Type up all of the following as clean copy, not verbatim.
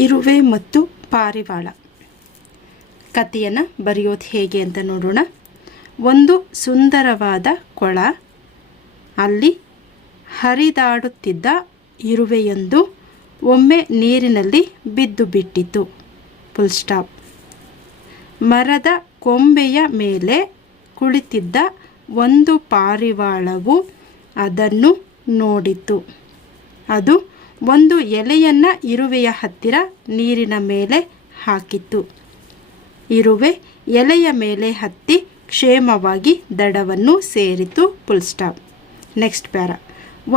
ಇರುವೆ ಮತ್ತು ಪಾರಿವಾಳ. ಕಥೆಯನ್ನು ಬರೆಯೋದು ಹೇಗೆ ಅಂತ ನೋಡೋಣ. ಒಂದು ಸುಂದರವಾದ ಕೊಳ, ಅಲ್ಲಿ ಹರಿದಾಡುತ್ತಿದ್ದ ಇರುವೆಯೊಂದು ಒಮ್ಮೆ ನೀರಿನಲ್ಲಿ ಬಿದ್ದು ಬಿಟ್ಟಿತು. Full stop. ಮರದ ಕೊಂಬೆಯ ಮೇಲೆ ಕುಳಿತಿದ್ದ ಒಂದು ಪಾರಿವಾಳವು ಅದನ್ನು ನೋಡಿತು. ಅದು ಒಂದು ಎಲೆಯನ್ನು ಇರುವೆಯ ಹತ್ತಿರ ನೀರಿನ ಮೇಲೆ ಹಾಕಿತು. ಇರುವೆ ಎಲೆಯ ಮೇಲೆ ಹತ್ತಿ ಕ್ಷೇಮವಾಗಿ ದಡವನ್ನು ಸೇರಿತು. Full stop. Next para.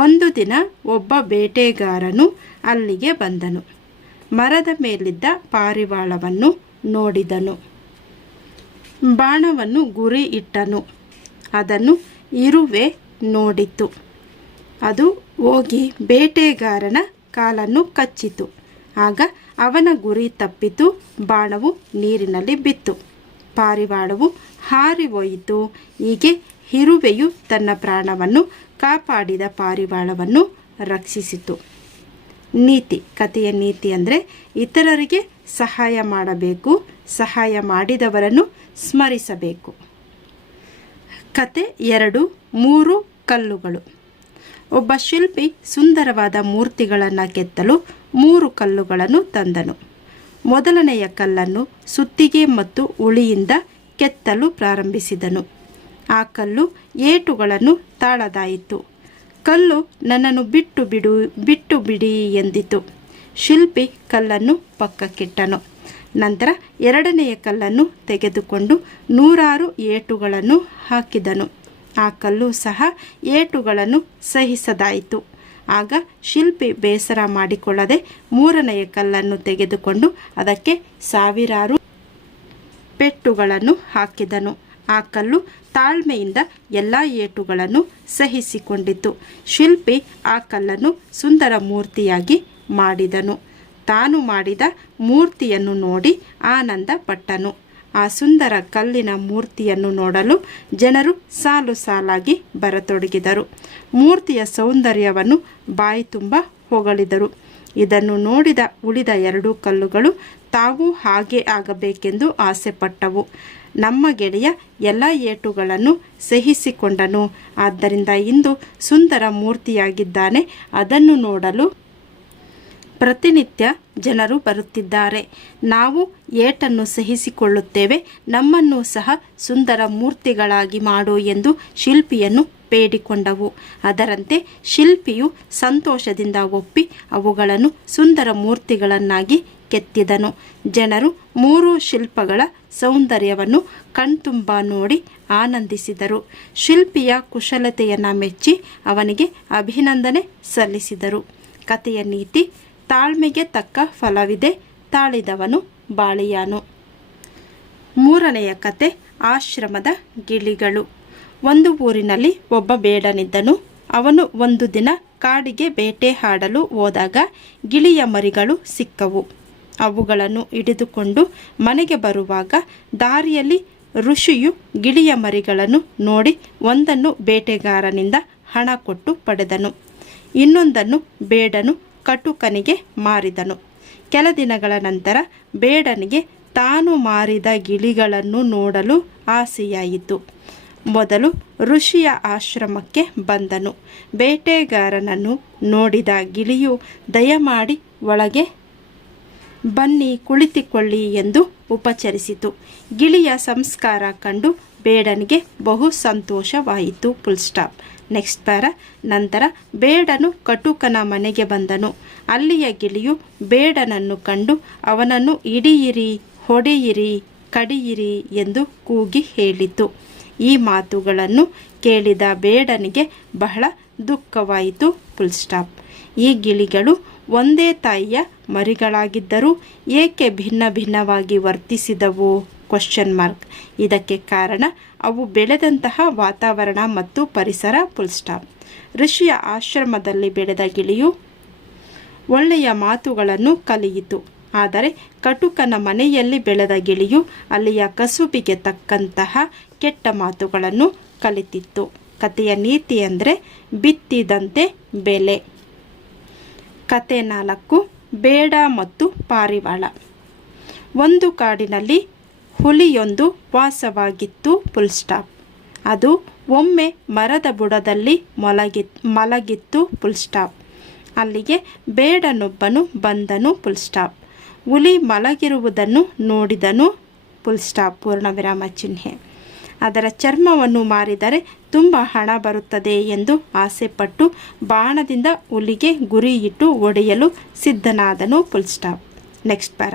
ಒಂದು ದಿನ ಒಬ್ಬ ಬೇಟೆಗಾರನು ಅಲ್ಲಿಗೆ ಬಂದನು. ಮರದ ಮೇಲಿದ್ದ ಪಾರಿವಾಳವನ್ನು ನೋಡಿದನು. ಬಾಣವನ್ನು ಗುರಿ ಇಟ್ಟನು. ಅದನ್ನು ಇರುವೆ ನೋಡಿತು. ಅದು ಹೋಗಿ ಬೇಟೆಗಾರನ ಕಾಲನ್ನು ಕಚ್ಚಿತು. ಆಗ ಅವನ ಗುರಿ ತಪ್ಪಿತು. ಬಾಣವು ನೀರಿನಲ್ಲಿ ಬಿತ್ತು. ಪಾರಿವಾಳವು ಹಾರಿ ಹೋಯಿತು. ಹೀಗೆ ಇರುವೆಯು ತನ್ನ ಪ್ರಾಣವನ್ನು ಕಾಪಾಡಿದ ಪಾರಿವಾಳವನ್ನು ರಕ್ಷಿಸಿತು. ನೀತಿ. ಕಥೆಯ ನೀತಿ ಅಂದರೆ ಇತರರಿಗೆ ಸಹಾಯ ಮಾಡಬೇಕು, ಸಹಾಯ ಮಾಡಿದವರನ್ನು ಸ್ಮರಿಸಬೇಕು. ಕತೆ 2. 3 ಕಲ್ಲುಗಳು. ಒಬ್ಬ ಶಿಲ್ಪಿ ಸುಂದರವಾದ ಮೂರ್ತಿಗಳನ್ನು ಕೆತ್ತಲು 3 ಕಲ್ಲುಗಳನ್ನು ತಂದನು. ಮೊದಲನೆಯ ಕಲ್ಲನ್ನು ಸುತ್ತಿಗೆ ಮತ್ತು ಉಳಿಯಿಂದ ಕೆತ್ತಲು ಪ್ರಾರಂಭಿಸಿದನು. ಆ ಕಲ್ಲು ಏಟುಗಳನ್ನು ತಾಳದಾಯಿತು. ಕಲ್ಲು ನನ್ನನ್ನು ಬಿಟ್ಟು ಬಿಡಿ ಎಂದಿತು. ಶಿಲ್ಪಿ ಕಲ್ಲನ್ನು ಪಕ್ಕಕ್ಕಿಟ್ಟನು. ನಂತರ ಎರಡನೆಯ ಕಲ್ಲನ್ನು ತೆಗೆದುಕೊಂಡು 100 ಏಟುಗಳನ್ನು ಹಾಕಿದನು. ಆ ಕಲ್ಲು ಸಹ ಏಟುಗಳನ್ನು ಸಹಿಸದಾಯಿತು. ಆಗ ಶಿಲ್ಪಿ ಬೇಸರ ಮಾಡಿಕೊಳ್ಳದೆ 3ನೆಯ ಕಲ್ಲನ್ನು ತೆಗೆದುಕೊಂಡು ಅದಕ್ಕೆ 1000 ಪೆಟ್ಟುಗಳನ್ನು ಹಾಕಿದನು. ಆ ಕಲ್ಲು ತಾಳ್ಮೆಯಿಂದ ಎಲ್ಲ ಏಟುಗಳನ್ನು ಸಹಿಸಿಕೊಂಡಿತು. ಶಿಲ್ಪಿ ಆ ಕಲ್ಲನ್ನು ಸುಂದರ ಮೂರ್ತಿಯಾಗಿ ಮಾಡಿದನು. ತಾನು ಮಾಡಿದ ಮೂರ್ತಿಯನ್ನು ನೋಡಿ ಆನಂದ ಪಟ್ಟನು. ಆ ಸುಂದರ ಕಲ್ಲಿನ ಮೂರ್ತಿಯನ್ನು ನೋಡಲು ಜನರು ಸಾಲು ಸಾಲಾಗಿ ಬರತೊಡಗಿದರು. ಮೂರ್ತಿಯ ಸೌಂದರ್ಯವನ್ನು ಬಾಯಿ ತುಂಬ ಹೊಗಳಿದರು. ಇದನ್ನು ನೋಡಿದ ಉಳಿದ 2 ಕಲ್ಲುಗಳು ತಾವು ಹಾಗೆ ಆಗಬೇಕೆಂದು ಆಸೆಪಟ್ಟವು. ನಮ್ಮ ಗೆಳೆಯ ಎಲ್ಲ ಏಟುಗಳನ್ನು ಸಹಿಸಿಕೊಂಡನು, ಆದ್ದರಿಂದ ಇಂದು ಸುಂದರ ಮೂರ್ತಿಯಾಗಿದ್ದಾನೆ. ಅದನ್ನು ನೋಡಲು ಪ್ರತಿನಿತ್ಯ ಜನರು ಬರುತ್ತಿದ್ದಾರೆ. ನಾವು ಏಟನ್ನು ಸಹಿಸಿಕೊಳ್ಳುತ್ತೇವೆ, ನಮ್ಮನ್ನು ಸಹ ಸುಂದರ ಮೂರ್ತಿಗಳಾಗಿ ಮಾಡು ಎಂದು ಶಿಲ್ಪಿಯನ್ನು ಬೇಡಿಕೊಂಡವು. ಅದರಂತೆ ಶಿಲ್ಪಿಯು ಸಂತೋಷದಿಂದ ಒಪ್ಪಿ ಅವುಗಳನ್ನು ಸುಂದರ ಮೂರ್ತಿಗಳನ್ನಾಗಿ ಕೆತ್ತಿದನು. ಜನರು 3 ಶಿಲ್ಪಗಳ ಸೌಂದರ್ಯವನ್ನು ಕಣ್ತುಂಬ ನೋಡಿ ಆನಂದಿಸಿದರು. ಶಿಲ್ಪಿಯ ಕುಶಲತೆಯನ್ನು ಮೆಚ್ಚಿ ಅವನಿಗೆ ಅಭಿನಂದನೆ ಸಲ್ಲಿಸಿದರು. ಕಥೆಯ ನೀತಿ: ತಾಳ್ಮೆಗೆ ತಕ್ಕ ಫಲವಿದೆ, ತಾಳಿದವನು ಬಾಳಿಯಾನು. 3ನೆಯ ಕತೆ: ಆಶ್ರಮದ ಗಿಳಿಗಳು. ಒಂದು ಊರಿನಲ್ಲಿ ಒಬ್ಬ ಬೇಡನಿದ್ದನು. ಅವನು ಒಂದು ದಿನ ಕಾಡಿಗೆ ಬೇಟೆ ಆಡಲು ಹೋದಾಗ ಗಿಳಿಯ ಮರಿಗಳು ಸಿಕ್ಕವು. ಅವುಗಳನ್ನು ಹಿಡಿದುಕೊಂಡು ಮನೆಗೆ ಬರುವಾಗ ದಾರಿಯಲ್ಲಿ ಋಷಿಯು ಗಿಳಿಯ ಮರಿಗಳನ್ನು ನೋಡಿ ಒಂದನ್ನು ಬೇಟೆಗಾರನಿಂದ ಹಣ ಕೊಟ್ಟು ಪಡೆದನು. ಇನ್ನೊಂದನ್ನು ಬೇಡನು ಕಟುಕನಿಗೆ ಮಾರಿದನು. ಕೆಲ ದಿನಗಳ ನಂತರ ಬೇಡನಿಗೆ ತಾನು ಮಾರಿದ ಗಿಳಿಗಳನ್ನು ನೋಡಲು ಆಸೆಯಾಯಿತು. ಮೊದಲು ಋಷಿಯ ಆಶ್ರಮಕ್ಕೆ ಬಂದನು. ಬೇಟೆಗಾರನನ್ನು ನೋಡಿದ ಗಿಳಿಯು ದಯಮಾಡಿ ಒಳಗೆ ಬನ್ನಿ, ಕುಳಿತುಕೊಳ್ಳಿ ಎಂದು ಉಪಚರಿಸಿತು. ಗಿಳಿಯ ಸಂಸ್ಕಾರ ಕಂಡು ಬೇಡನಿಗೆ ಬಹು ಸಂತೋಷವಾಯಿತು. Full stop. Next para. ನಂತರ ಬೇಡನು ಕಟುಕನ ಮನೆಗೆ ಬಂದನು. ಅಲ್ಲಿಯ ಗಿಳಿಯು ಬೇಡನನ್ನು ಕಂಡು ಅವನನ್ನು ಹಿಡಿಯಿರಿ, ಹೊಡೆಯಿರಿ, ಕಡಿಯಿರಿ ಎಂದು ಕೂಗಿ ಹೇಳಿತು. ಈ ಮಾತುಗಳನ್ನು ಕೇಳಿದ ಬೇಡನಿಗೆ ಬಹಳ ದುಃಖವಾಯಿತು. Full stop. ಈ ಗಿಳಿಗಳು ಒಂದೇ ತಾಯಿಯ ಮರಿಗಳಾಗಿದ್ದರೂ ಏಕೆ ಭಿನ್ನ ಭಿನ್ನವಾಗಿ ವರ್ತಿಸಿದವು? ? ಇದಕ್ಕೆ ಕಾರಣ ಅವು ಬೆಳೆದಂತಹ ವಾತಾವರಣ ಮತ್ತು ಪರಿಸರ. Full stop. ಋಷಿಯ ಆಶ್ರಮದಲ್ಲಿ ಬೆಳೆದ ಗಿಳಿಯು ಒಳ್ಳೆಯ ಮಾತುಗಳನ್ನು ಕಲಿಯಿತು. ಆದರೆ ಕಟುಕನ ಮನೆಯಲ್ಲಿ ಬೆಳೆದ ಗಿಳಿಯು ಅಲ್ಲಿಯ ಕಸುಬಿಗೆ ತಕ್ಕಂತಹ ಕೆಟ್ಟ ಮಾತುಗಳನ್ನು ಕಲಿತಿತ್ತು. ಕಥೆಯ ನೀತಿ ಅಂದರೆ ಬಿತ್ತಿದಂತೆ ಬೆಲೆ. ಕತೆ 4. ಬೇಡ ಮತ್ತು ಪಾರಿವಾಳ. ಒಂದು ಕಾಡಿನಲ್ಲಿ ಹುಲಿಯೊಂದು ವಾಸವಾಗಿತ್ತು. Full stop. ಅದು ಒಮ್ಮೆ ಮರದ ಬುಡದಲ್ಲಿ ಮಲಗಿತ್ತು. Full stop. ಅಲ್ಲಿಗೆ ಬೇಡನೊಬ್ಬನು ಬಂದನು. Full stop. ಹುಲಿ ಮಲಗಿರುವುದನ್ನು ನೋಡಿದನು. Full stop. ಪೂರ್ಣವಿರಾಮ ಚಿಹ್ನೆ. ಅದರ ಚರ್ಮವನ್ನು ಮಾರಿದರೆ ತುಂಬ ಹಣ ಬರುತ್ತದೆ ಎಂದು ಆಸೆಪಟ್ಟು ಬಾಣದಿಂದ ಹುಲಿಗೆ ಗುರಿಯಿಟ್ಟು ಹೊಡೆಯಲು ಸಿದ್ಧನಾದನು. Full stop. Next para.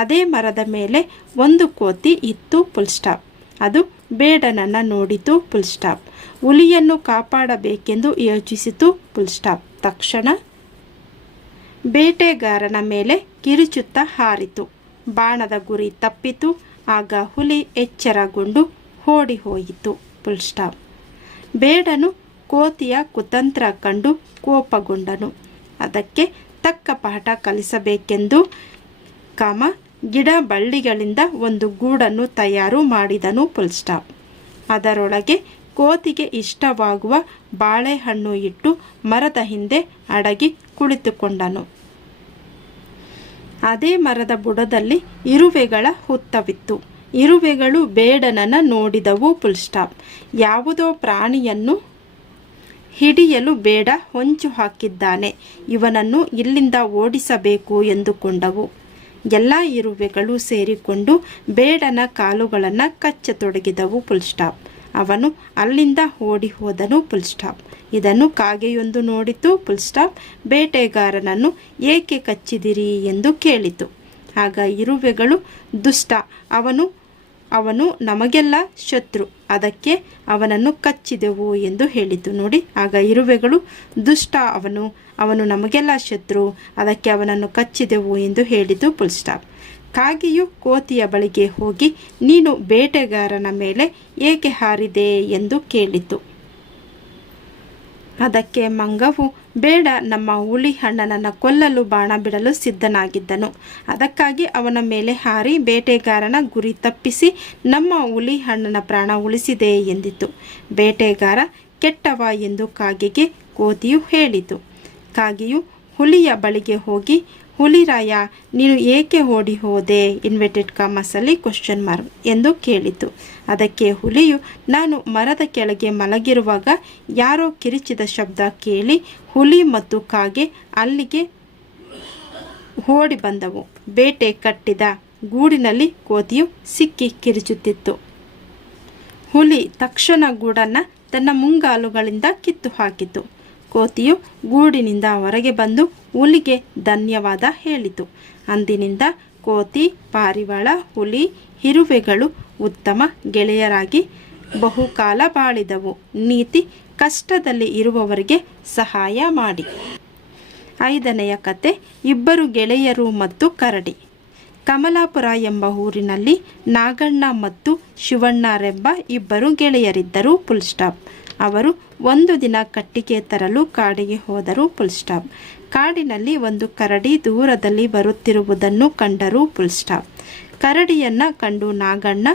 ಅದೇ ಮರದ ಮೇಲೆ ಒಂದು ಕೋತಿ ಇತ್ತು. Full stop. ಅದು ಬೇಡನನ್ನು ನೋಡಿತು. Full stop. ಹುಲಿಯನ್ನು ಕಾಪಾಡಬೇಕೆಂದು ಯೋಚಿಸಿತು. Full stop. ತಕ್ಷಣ ಬೇಟೆಗಾರನ ಮೇಲೆ ಕಿರುಚುತ್ತಾ ಹಾರಿತು. ಬಾಣದ ಗುರಿ ತಪ್ಪಿತು. ಆಗ ಹುಲಿ ಎಚ್ಚರಗೊಂಡು ಓಡಿ ಹೋಯಿತು. Full stop. ಬೇಡನು ಕೋತಿಯ ಕುತಂತ್ರ ಕಂಡು ಕೋಪಗೊಂಡನು. ಅದಕ್ಕೆ ತಕ್ಕ ಪಾಠ ಕಲಿಸಬೇಕೆಂದು ಗಿಡ ಬಳ್ಳಿಗಳಿಂದ ಒಂದು ಗೂಡನ್ನು ತಯಾರು ಮಾಡಿದನು. Full stop. ಅದರೊಳಗೆ ಕೋತಿಗೆ ಇಷ್ಟವಾಗುವ ಬಾಳೆಹಣ್ಣು ಇಟ್ಟು ಮರದ ಹಿಂದೆ ಅಡಗಿ ಕುಳಿತುಕೊಂಡನು. ಅದೇ ಮರದ ಬುಡದಲ್ಲಿ ಇರುವೆಗಳ ಹುತ್ತವಿತ್ತು. ಇರುವೆಗಳು ಬೇಡನನ್ನು ನೋಡಿದವು. Full stop. ಯಾವುದೋ ಪ್ರಾಣಿಯನ್ನು ಹಿಡಿಯಲು ಬೇಡ ಹೊಂಚು ಹಾಕಿದ್ದಾನೆ, ಇವನನ್ನು ಇಲ್ಲಿಂದ ಓಡಿಸಬೇಕು ಎಂದುಕೊಂಡವು. ಎಲ್ಲ ಇರುವೆಗಳು ಸೇರಿಕೊಂಡು ಬೇಡನ ಕಾಲುಗಳನ್ನು ಕಚ್ಚತೊಡಗಿದವು. Full stop. ಅವನು ಅಲ್ಲಿಂದ ಓಡಿ ಹೋದನು. Full stop. ಇದನ್ನು ಕಾಗೆಯೊಂದು ನೋಡಿತು. Full stop. ಬೇಟೆಗಾರನನ್ನು ಏಕೆ ಕಚ್ಚಿದಿರಿ ಎಂದು ಕೇಳಿತು. ಆಗ ಇರುವೆಗಳು, ದುಷ್ಟ, ಅವನು ನಮಗೆಲ್ಲ ಶತ್ರು, ಅದಕ್ಕೆ ಅವನನ್ನು ಕಚ್ಚಿದೆವು ಎಂದು ಹೇಳಿತು. ನೋಡಿ, ಆಗ ಇರುವೆಗಳು, ದುಷ್ಟ, ಅವನು ನಮಗೆಲ್ಲ ಶತ್ರು, ಅದಕ್ಕೆ ಅವನನ್ನು ಕಚ್ಚಿದೆವು ಎಂದು ಹೇಳಿತು. Full stop. ಕಾಗೆಯು ಕೋತಿಯ ಬಳಿಗೆ ಹೋಗಿ, ನೀನು ಬೇಟೆಗಾರನ ಮೇಲೆ ಏಕೆ ಹಾರಿದೆ ಎಂದು ಕೇಳಿತು. ಅದಕ್ಕೆ ಮಂಗವು, ಬೇಡ ನಮ್ಮ ಹುಲಿ ಅಣ್ಣನನ್ನು ಕೊಲ್ಲಲು ಬಾಣ ಬಿಡಲು ಸಿದ್ಧನಾಗಿದ್ದನು, ಅದಕ್ಕಾಗಿ ಅವನ ಮೇಲೆ ಹಾರಿ ಬೇಟೆಗಾರನ ಗುರಿ ತಪ್ಪಿಸಿ ನಮ್ಮ ಹುಲಿ ಅಣ್ಣನ ಪ್ರಾಣ ಉಳಿಸಿದೆ ಎಂದಿತು. ಬೇಟೆಗಾರ ಕೆಟ್ಟವ ಎಂದು ಕಾಗೆಗೆ ಕೋತಿಯು ಹೇಳಿತು. ಕಾಗೆಯು ಹುಲಿಯ ಬಳಿಗೆ ಹೋಗಿ, ಹುಲಿರಾಯ, ನೀನು ಏಕೆ ಓಡಿ ಹೋದೆ ಕ್ವಶನ್ ಮಾರ್ಕ್ ಎಂದು ಕೇಳಿತು. ಅದಕ್ಕೆ ಹುಲಿಯು, ನಾನು ಮರದ ಕೆಳಗೆ ಮಲಗಿರುವಾಗ ಯಾರೋ ಕಿರಿಚಿದ ಶಬ್ದ ಕೇಳಿ ಹುಲಿ ಮತ್ತು ಕಾಗೆ ಅಲ್ಲಿಗೆ ಓಡಿ ಬಂದವು. ಬೇಟೆ ಕಟ್ಟಿದ ಗೂಡಿನಲ್ಲಿ ಕೋತಿಯು ಸಿಕ್ಕಿ ಕಿರಿಚುತ್ತಿತ್ತು. ಹುಲಿ ತಕ್ಷಣ ಗೂಡನ್ನು ತನ್ನ ಮುಂಗಾಲುಗಳಿಂದ ಕಿತ್ತು ಹಾಕಿತು. ಕೋತಿಯು ಗೂಡಿನಿಂದ ಹೊರಗೆ ಬಂದು ಹುಲಿಗೆ ಧನ್ಯವಾದ ಹೇಳಿತು. ಅಂದಿನಿಂದ ಕೋತಿ, ಪಾರಿವಾಳ, ಹುಲಿ, ಇರುವೆಗಳು ಉತ್ತಮ ಗೆಳೆಯರಾಗಿ ಬಹುಕಾಲ ಬಾಳಿದವು. ನೀತಿ: ಕಷ್ಟದಲ್ಲಿ ಇರುವವರಿಗೆ ಸಹಾಯ ಮಾಡಿ. 5ನೆಯ ಕತೆ, ಇಬ್ಬರು ಗೆಳೆಯರು ಮತ್ತು ಕರಡಿ. ಕಮಲಾಪುರ ಎಂಬ ಊರಿನಲ್ಲಿ ನಾಗಣ್ಣ ಮತ್ತು ಶಿವಣ್ಣರೆಂಬ ಇಬ್ಬರು ಗೆಳೆಯರಿದ್ದರು. Full stop. ಅವರು ಒಂದು ದಿನ ಕಟ್ಟಿಗೆ ತರಲು ಕಾಡಿಗೆ ಹೋದರು. Full stop. ಕಾಡಿನಲ್ಲಿ ಒಂದು ಕರಡಿ ದೂರದಲ್ಲಿ ಬರುತ್ತಿರುವುದನ್ನು ಕಂಡರು. Full stop. ಕರಡಿಯನ್ನು ಕಂಡು ನಾಗಣ್ಣ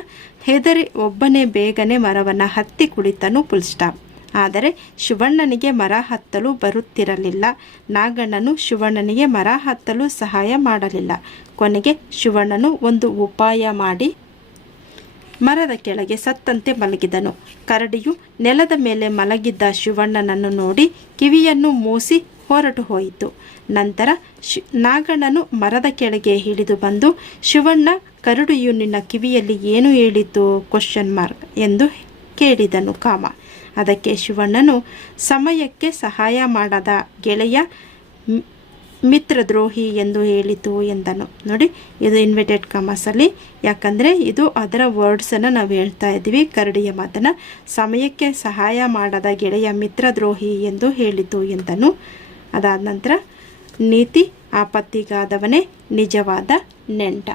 ಹೆದರಿ ಒಬ್ಬನೇ ಬೇಗನೆ ಮರವನ್ನು ಹತ್ತಿ ಕುಳಿತನು. Full stop. ಆದರೆ ಶಿವಣ್ಣನಿಗೆ ಮರ ಹತ್ತಲು ಬರುತ್ತಿರಲಿಲ್ಲ. ನಾಗಣ್ಣನು ಶಿವಣ್ಣನಿಗೆ ಮರ ಹತ್ತಲು ಸಹಾಯ ಮಾಡಲಿಲ್ಲ. ಕೊನೆಗೆ ಶಿವಣ್ಣನು ಒಂದು ಉಪಾಯ ಮಾಡಿ ಮರದ ಕೆಳಗೆ ಸತ್ತಂತೆ ಮಲಗಿದನು. ಕರಡಿಯು ನೆಲದ ಮೇಲೆ ಮಲಗಿದ್ದ ಶಿವಣ್ಣನನ್ನು ನೋಡಿ ಕಿವಿಯನ್ನು ಮೂಸಿ ಹೊರಟು ಹೋಯಿತು. ನಂತರ ನಾಗಣ್ಣನು ಮರದ ಕೆಳಗೆ ಹಿಡಿದು ಬಂದು, ಶಿವಣ್ಣ, ಕರಡಿಯು ನಿನ್ನ ಕಿವಿಯಲ್ಲಿ ಏನು ಹೇಳಿತು ಕ್ವಶನ್ ಮಾರ್ಕ್ ಎಂದು ಕೇಳಿದನು. ಅದಕ್ಕೆ ಶಿವಣ್ಣನು, ಸಮಯಕ್ಕೆ ಸಹಾಯ ಮಾಡದ ಗೆಳೆಯ ಮಿತ್ರದ್ರೋಹಿ ಎಂದು ಹೇಳಿತು ಎಂದನು. ನೋಡಿ, ಇದು ಇನ್ವರ್ಟೆಡ್ ಕಾಮರ್ಸಲ್ಲಿ, ಯಾಕಂದರೆ ಇದು ಅದರ ವರ್ಡ್ಸನ್ನು ನಾವು ಹೇಳ್ತಾ ಇದ್ದೀವಿ. ಕರಡಿಯ ಮಾತನ್ನು ಸಮಯಕ್ಕೆ ಸಹಾಯ ಮಾಡದ ಗೆಳೆಯ ಮಿತ್ರದ್ರೋಹಿ ಎಂದು ಹೇಳಿತು ಎಂದನು. ಅದಾದ ನಂತರ ನೀತಿ: ಆಪತ್ತಿಗಾದವನೇ ನಿಜವಾದ ನೆಂಟ.